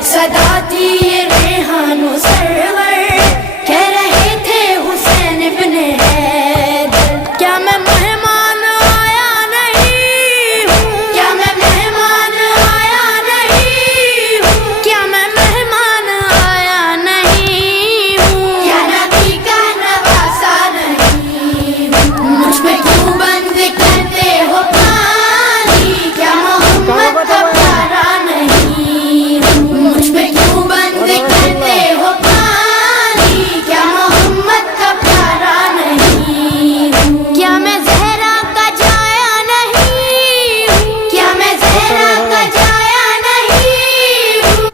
ایک صدا تھی یہ ریحان و سرور، کہہ رہے تھے حسین ابن حیدر، کیا میں مہمان آیا نہیں ہوں، کیا میں مہمان آیا نہیں ہوں، کیا میں مہمان آیا نہیں ہوں، کیا نبی کا نواسا نہیں ہوں، مجھ پہ کیوں بند کرتے ہو پانی، کیا محمد کا پیارا نہیں ہوں، مجھ پہ کیوں بند کرتے ہو پانی، کیا محمد کا پیارا نہیں ہوں، کیا میں زہرا کا جایا نہیں ہوں، کیا میں زہرا کا جایا نہیں ہوں۔